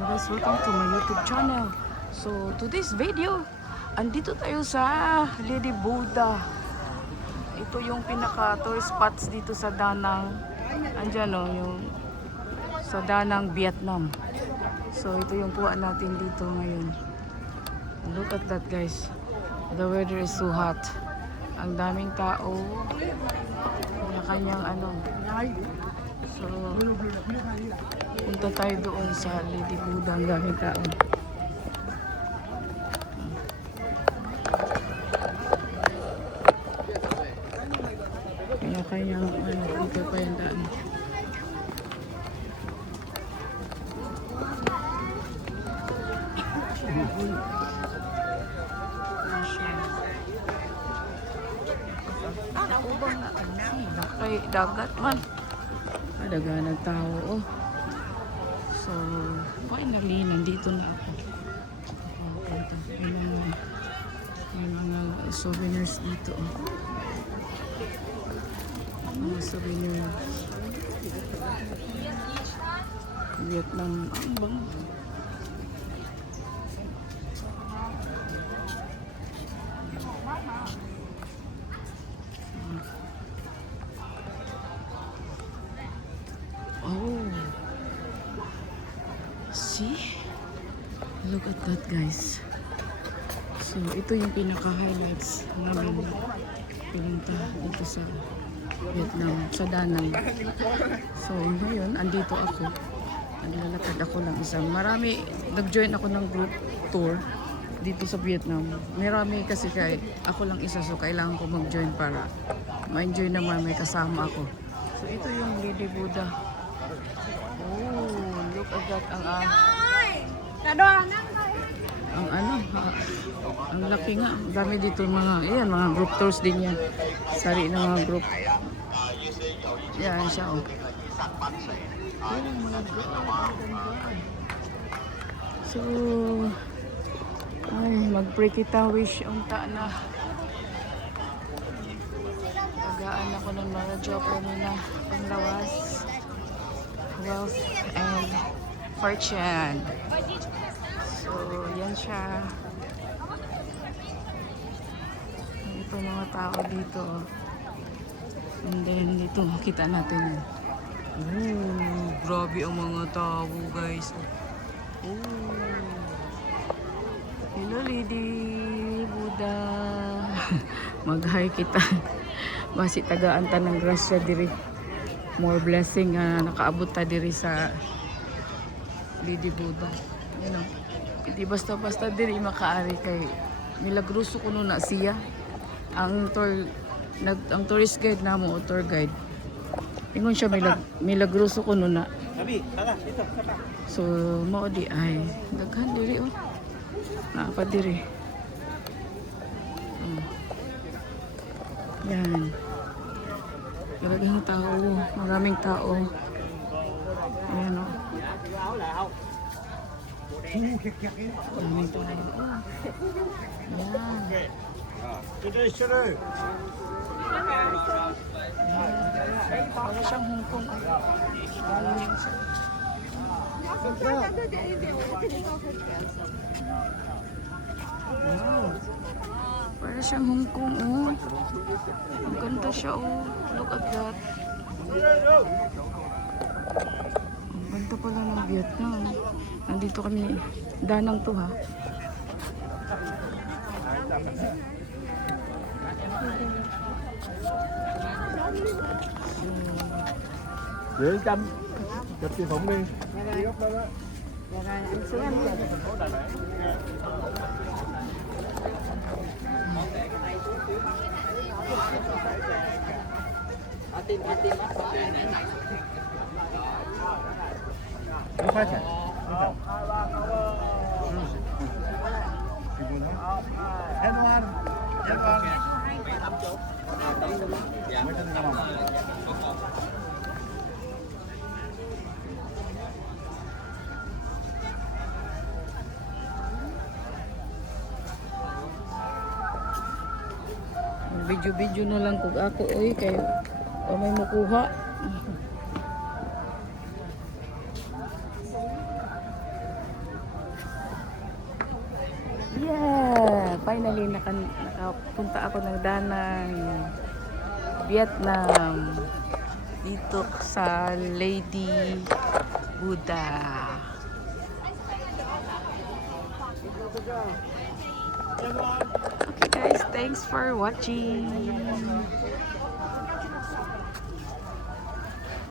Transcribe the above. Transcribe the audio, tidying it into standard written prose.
Guys, welcome to my YouTube channel. So, today's video, andito tayo sa Lady Buddha. Ito yung pinaka-tourist spots dito sa Danang. Andyan o, yung sa Danang, Vietnam. So, ito yung puan natin dito ngayon. Look at that, guys. The weather is so hot. Ang daming tao. Kanya-kanyang ano. So, punta tayo doon sa Lady Buddha. Ang daming tao. Kanya-kanyang ano, dito pa yung daan. Ubang na kay dagat man. Daga nagtao oh. So, finally nandito na ako. May mga souvenirs dito oh. Mga souvenirs. Vietnam ang bang. Oh, see? Look at that, guys. So, ito yung pinaka-highlights namin pinunta dito sa Vietnam, sa Danang. So, ngayon, andito ako. Naglalakad ako lang isa. Marami, nag-join ako ng group tour dito sa Vietnam. Marami kasi ako lang isa, so kailangan ko mag-join para ma-enjoy naman, may kasama ako. So, ito yung Lady Buddha. Oh, look at that. Ang ano, ang laki nga. Dami dito mga group tours din yan. Sari ng mga group. Yan siya oh. Oh my God. So, ay, mag-pray kita, wish unta na. Tagaan ako ng mga job na panglawas. Wealth and fortune. So, yan siya. Ito mga tao dito. And then, dito makita natin. Oh, grabe ang mga tao, guys. Oh. Hello, Lady Buddha. Mag-hi kita. Basi tagaan ta ng grasya diri. More blessing nakaabot ta diri sa Lady Buddha. You know, hindi basta-basta diri makaari kay milagroso kuno na siya. Ang tourist guide namo o tour guide. Ingon siya milagroso kuno na. So mao di ay daghan diri oh. Naapa diri. Yan. Maraming tao, maraming tao. Ayan o. Maraming tao. Ayan. Para siyang Hong Kong. Wow. Para siyang Hong Kong oh. Ang ganda siya oh. Look at that. Ang ganda pala ng Vietnam. Nandito kami. Danang to ha. Để chăm chụp chị Phụng đi. Đi góc đó đó. Anh xuống em kìa. Nó phát triển. Em ngoan. Em ngoan. Mấy tên năm à? Video-video na lang kung ako oy kay may makuha. finally nakapunta ako ng Danang, Vietnam. Dito sa Lady Buddha. Okay guys, thanks for watching.